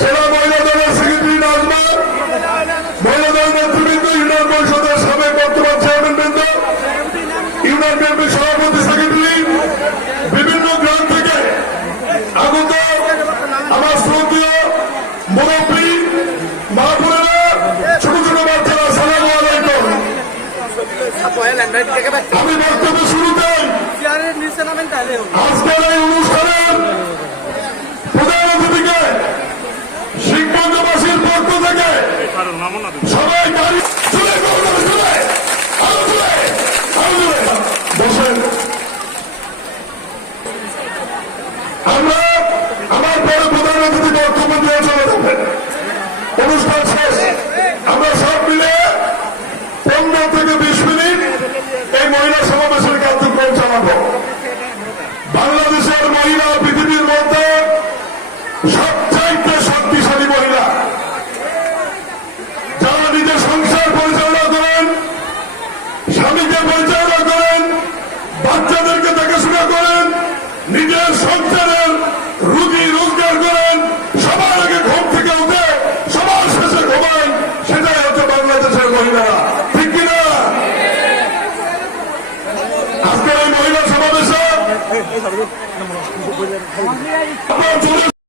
জেলা মহিলা দলের সেক্রেটারি নাজমা মহিলা দল নেতৃবৃন্দ ইউনিয়ন পরিষদের সাবেক বর্তমান চেয়ারম্যান বৃন্দ ইউনিয়ন বিএনপি সভাপতি সেক্রেটারি বিভিন্ন গ্রাম থেকে আগত আমার শ্রদ্ধীয় মুরব্বী মা বোনেরা ছোট ছোট বাচ্চারা সালাম আলাইকুম। আমি বক্তব্য শুরুতেই নিচে নামেন তাহলে। আজকের এই অনুষ্ঠানের সবাই চলে চলে চলে আরও চলে আরও চলে বসেন। আমরা আমার পরে প্রধান অতিথি বক্তব্য দিয়ে চলে থেকে বিশ মিনিট এই মহিলা সমাবেশের কার্যক্রম চালাবো। আজকের এই মহিলা সমাবেশে আপনার জোরে